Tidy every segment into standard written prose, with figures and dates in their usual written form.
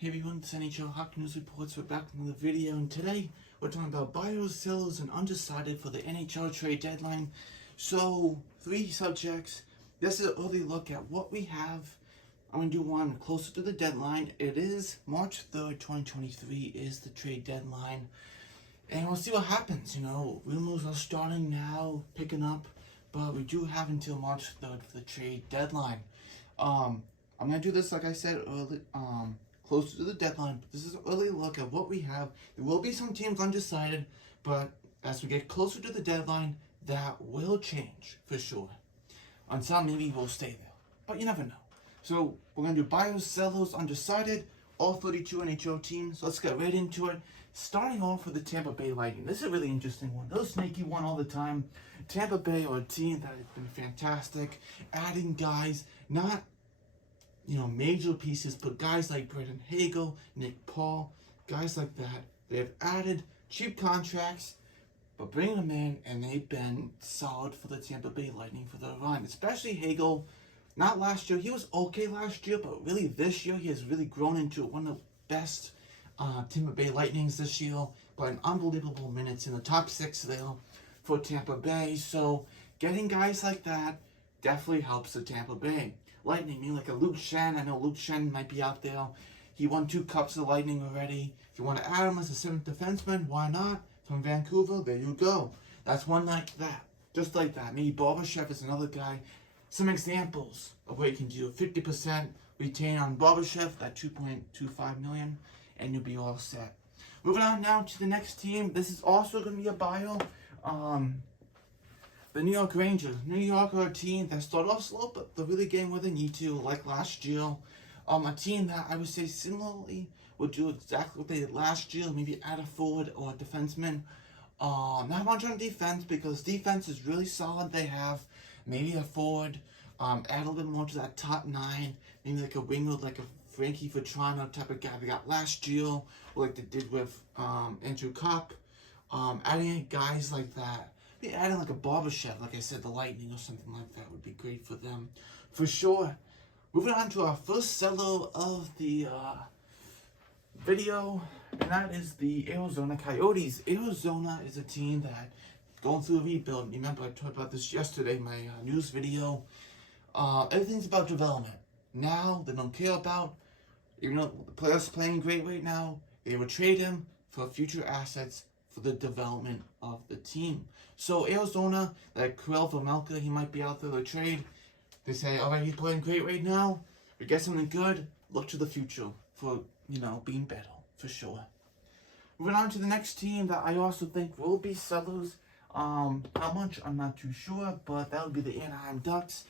Hey everyone, it's NHL Hockey News Reports. We're back with another video, and today we're talking about buyers, sellers, and undecided for the NHL trade deadline. So, 3 subjects. This is an early look at what we have. I'm going to do one closer to the deadline. It is March 3rd, 2023 is the trade deadline. And we'll see what happens. Rumors are starting now, picking up. But we do have until March 3rd for the trade deadline. I'm going to do this, like I said, early, closer to the deadline. But this is an early look at what we have. There will be some teams undecided, but as we get closer to the deadline, that will change for sure. On some, maybe we'll stay there, but you never know. So we're going to do buyers, sellers, undecided, all 32 NHL teams. Let's get right into it. Starting off with the Tampa Bay Lightning. This is a really interesting one. They're a snaky one all the time. Tampa Bay are a team that has been fantastic, adding guys, not major pieces, but guys like Brendan Hagel, Nick Paul, guys like that. They have added cheap contracts, but bringing them in, and they've been solid for the Tampa Bay Lightning for their run. Especially Hagel, not last year. He was okay last year, but really this year he has really grown into one of the best Tampa Bay Lightnings this year. But unbelievable minutes in the top 6 there for Tampa Bay. So getting guys like that definitely helps the Tampa Bay Lightning. Like a Luke Shen. I know Luke Shen might be out there. He won 2 cups of the Lightning already. If you want to add him as a 7th defenseman, why not? From Vancouver, there you go. That's one like that. Just like that. Maybe Barbashev is another guy. Some examples of what you can do. 50% retain on Barbashev, that $2.25 million, and you'll be all set. Moving on now to the next team. This is also going to be a bio. The New York Rangers. New York are a team that started off slow, but they're really getting where they need to, like last year. A team that I would say similarly would do exactly what they did last year, maybe add a forward or a defenseman. Not much on defense, because defense is really solid. They have maybe a forward, add a little bit more to that top 9, maybe like a winger, like a Frankie Vetrano type of guy they got last year, like they did with Andrew Kopp. Adding guys like that. Maybe adding like a Barbashev, like I said, the Lightning or something like that would be great for them, for sure. Moving on to our first seller of the video, and that is the Arizona Coyotes. Arizona is a team that going through a rebuild. Remember, I talked about this yesterday in my news video. Everything's about development. Now, they don't care about, the players playing great right now. They would trade him for future assets for the development of the team. So Arizona, like Kirill Vejmelka, he might be out there to trade. They say, all right, he's playing great right now. We get something good. Look to the future for, being better, for sure. Moving on to the next team that I also think will be sellers. How much, I'm not too sure, but that would be the Anaheim Ducks.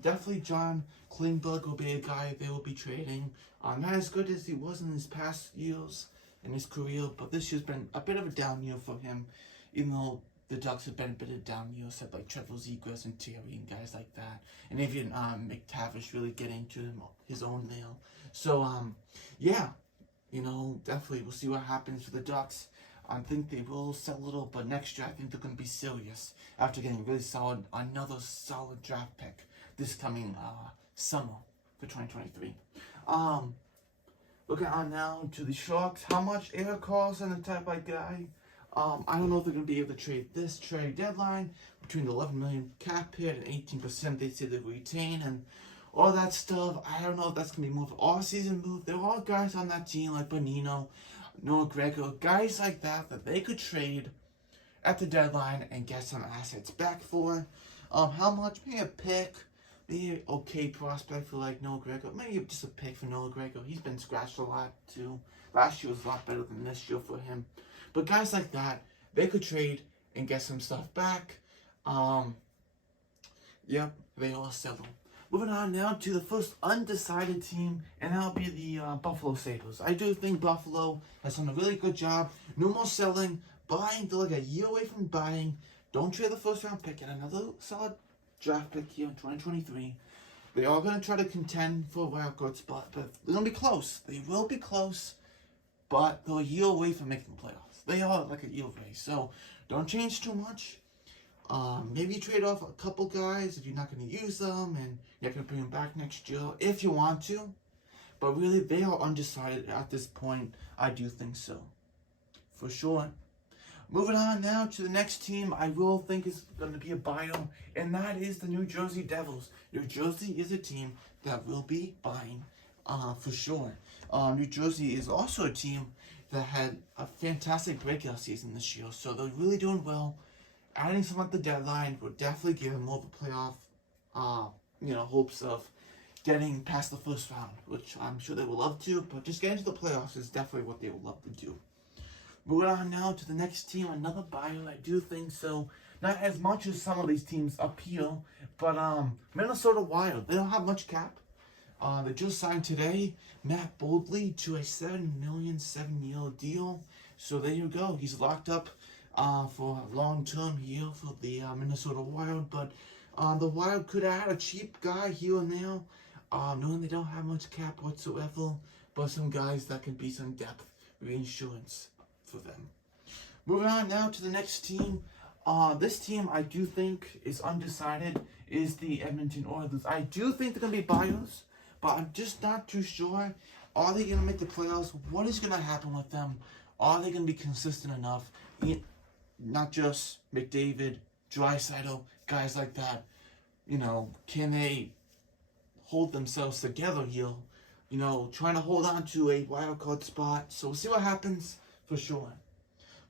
Definitely John Klingberg will be a guy they will be trading. Not as good as he was in his past years in his career, but this year's been a bit of a down year for him, even though the Ducks have been a bit of a down year, except like Trevor Zegras and Terry and guys like that, and even McTavish really getting to his own nail. So yeah, definitely we'll see what happens for the Ducks. I think they will sell a little, but next year I think they're going to be serious after getting really solid, another solid draft pick this coming summer for 2023. Looking on now to the Sharks. How much? Eric Carlson, the type of guy. I don't know if they're going to be able to trade this trade deadline between the $11 million cap hit and 18% they say they retain and all that stuff. I don't know if that's going to be more of an off-season move. There are guys on that team like Bonino, Noah Gregor, guys like that they could trade at the deadline and get some assets back for. How much? Maybe a pick. Maybe an okay prospect for like Noah Gregor. Maybe just a pick for Noah Gregor. He's been scratched a lot too. Last year was a lot better than this year for him. But guys like that, they could trade and get some stuff back. Yep, they all settle. Moving on now to the first undecided team, and that'll be the Buffalo Sabres. I do think Buffalo has done a really good job. No more selling, buying. They're like a year away from buying. Don't trade the first round pick and another solid draft pick here in 2023. They are going to try to contend for a wild card spot, but they're going to be close. They will be close, but they're a year away from making the playoffs. They are like a year away, so don't change too much. Maybe trade off a couple guys if you're not going to use them and you're going to bring them back next year if you want to. But really, they are undecided at this point. I do think so. For sure. Moving on now to the next team I will think is going to be a bio, and that is the New Jersey Devils. New Jersey is a team that will be buying for sure. New Jersey is also a team that had a fantastic breakout season this year, so they're really doing well. Adding some at the deadline would definitely give them more of a playoff, hopes of getting past the first round, which I'm sure they will love to, but just getting to the playoffs is definitely what they would love to do. Moving on now to the next team, another bio. I do think so. Not as much as some of these teams appeal, but Minnesota Wild. They don't have much cap. They just signed today Matt Boldley to a $7 million 7-year deal. So there you go. He's locked up for a long term here for the Minnesota Wild. But the Wild could add a cheap guy here and there, knowing they don't have much cap whatsoever. But some guys that can be some depth reinsurance for them. Moving on now to the next team. This team I do think is undecided is the Edmonton Oilers. I do think they're going to be buyers, but I'm just not too sure. Are they going to make the playoffs? What is going to happen with them? Are they going to be consistent enough? Not just McDavid, Draisaitl, guys like that. Can they hold themselves together here? Trying to hold on to a wild card spot. So we'll see what happens for sure.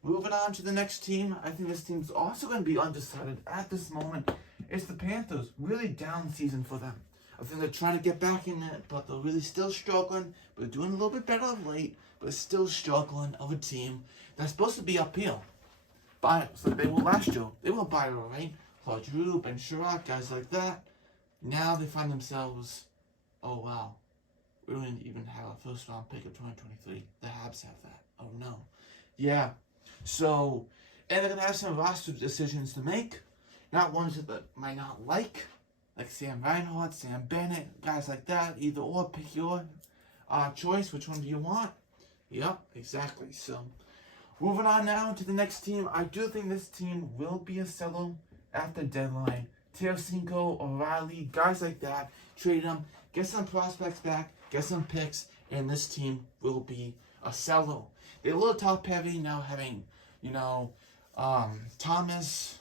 Moving on to the next team. I think this team's also going to be undecided at this moment. It's the Panthers. Really down season for them. I think they're trying to get back in it, but they're really still struggling. But they're doing a little bit better of late, but still struggling of a team that's supposed to be uphill. But so they were last year. They were buyer, right? Claude Giroux, Ben Chirac, guys like that. Now they find themselves, oh wow, we don't even have a first round pick of 2023. The Habs have that. Oh no. Yeah. So, and they're going to have some roster decisions to make. Not ones that they might not like Sam Reinhart, Sam Bennett, guys like that. Either or, pick your choice. Which one do you want? Yep, exactly. So, moving on now to the next team. I do think this team will be a seller after deadline. Tarasenko, O'Reilly, guys like that. Trade them, get some prospects back, get some picks, and this team will be a seller. They're a little top heavy now, having, Thomas,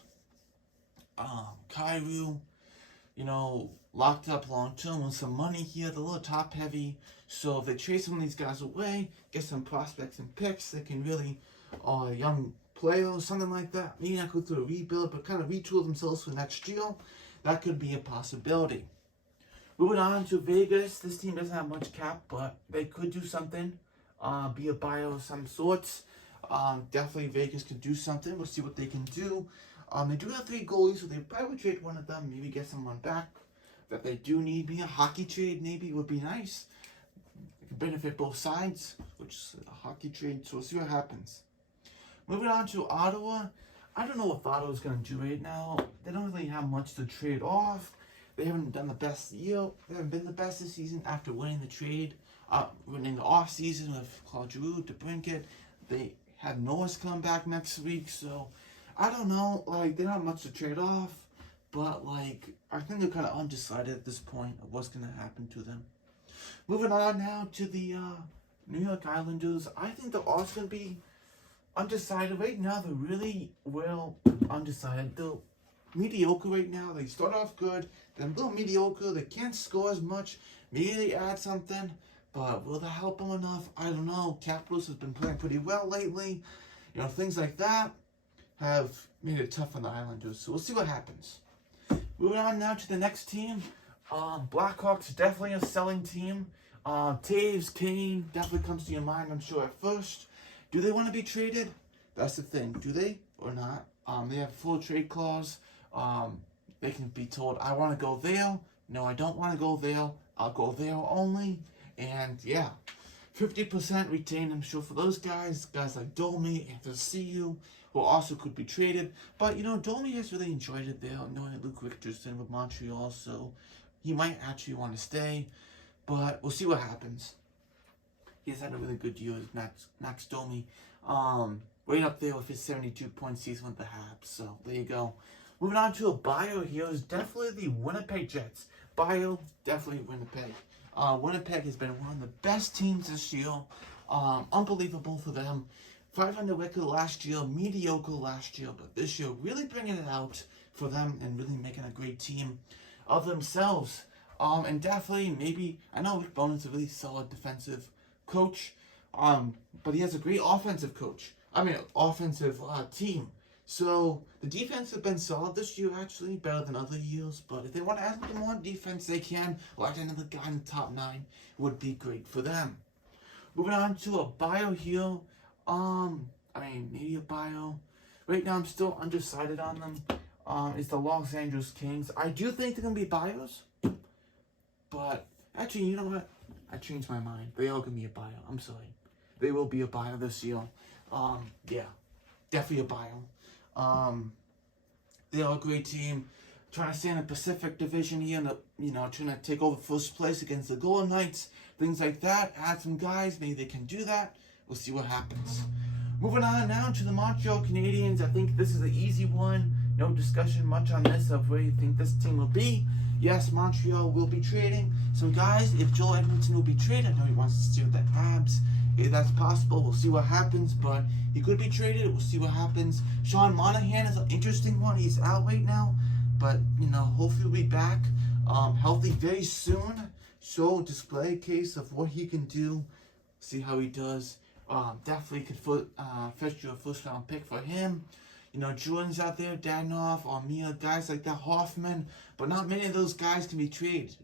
Kyrou, locked up long term with some money here. They're a little top heavy. So if they trade some of these guys away, get some prospects and picks, they can really, young players, something like that. Maybe not go through a rebuild, but kind of retool themselves for next year. That could be a possibility. Moving on to Vegas. This team doesn't have much cap, but they could do something. Be a buyer of some sorts. Definitely Vegas could do something. We'll see what they can do. They do have 3 goalies, so they probably would trade one of them. Maybe get someone back that they do need. Maybe a hockey trade maybe would be nice. It could benefit both sides, which is a hockey trade. So we'll see what happens. Moving on to Ottawa. I don't know what Ottawa's going to do right now. They don't really have much to trade off. They haven't done the best year. They haven't been the best this season after winning the trade. Winning the off season with Claude Giroux to Brinkett. They had Norris come back next week, so I don't know. They don't have much to trade off, but I think they're kind of undecided at this point of what's going to happen to them. Moving on now to the New York Islanders. I think they're also going to be undecided right now. They're really well undecided. They're mediocre right now. They start off good, then a little mediocre. They can't score as much. Maybe they add something. But will that help them enough? I don't know. Capitals has been playing pretty well lately. Things like that have made it tough on the Islanders. So we'll see what happens. Moving on now to the next team. Blackhawks, definitely a selling team. Taves, Kane, definitely comes to your mind, I'm sure, at first. Do they want to be traded? That's the thing. Do they or not? They have a full trade clause. They can be told, I want to go there. No, I don't want to go there. I'll go there only. And yeah, 50% retained, I'm sure, for those guys. Guys like Domi, Anthony, who also could be traded. But, Domi has really enjoyed it there, knowing Luke Richardson with Montreal. So he might actually want to stay. But we'll see what happens. He's had a really good year with Max Domi. Right up there with his 72-point season with the Habs. So there you go. Moving on to a bio here is definitely the Winnipeg Jets. Bio, definitely Winnipeg. Winnipeg has been one of the best teams this year. Unbelievable for them. 500 record last year, mediocre last year, but this year really bringing it out for them and really making a great team of themselves. And definitely, maybe, I know Rick Bowness is a really solid defensive coach, but he has a great offensive offensive team. So the defense has been solid this year, actually, better than other years. But if they want to add a little more defense, they can. Or add another guy in the top 9 would be great for them. Moving on to a bio here. Maybe a bio. Right now, I'm still undecided on them. It's the Los Angeles Kings. I do think they're gonna be bios, but actually, you know what? I changed my mind. They are gonna be a bio. I'm sorry. They will be a bio this year. Yeah, definitely a bio. They are a great team. Trying to stay in the Pacific Division here, and trying to take over first place against the Golden Knights, things like that. Add some guys, maybe they can do that. We'll see what happens. Moving on now to the Montreal Canadiens. I think this is an easy one. No discussion much on this of where you think this team will be. Yes, Montreal will be trading some guys. If Joel Edmonton will be traded, I know he wants to steal the Habs. If that's possible, we'll see what happens. But he could be traded. We'll see what happens. Sean Monahan is an interesting one. He's out right now. But, hopefully he'll be back healthy very soon. So, display a case of what he can do. See how he does. Definitely could fetch you a first-round pick for him. Jordan's out there, Dadonov, Armia, guys like that, Hoffman. But not many of those guys can be traded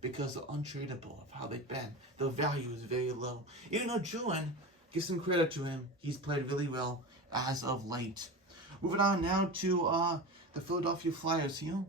because they're untradeable of how they've been. Their value is very low. Even though Jordan, give some credit to him, he's played really well as of late. Moving on now to the Philadelphia Flyers here.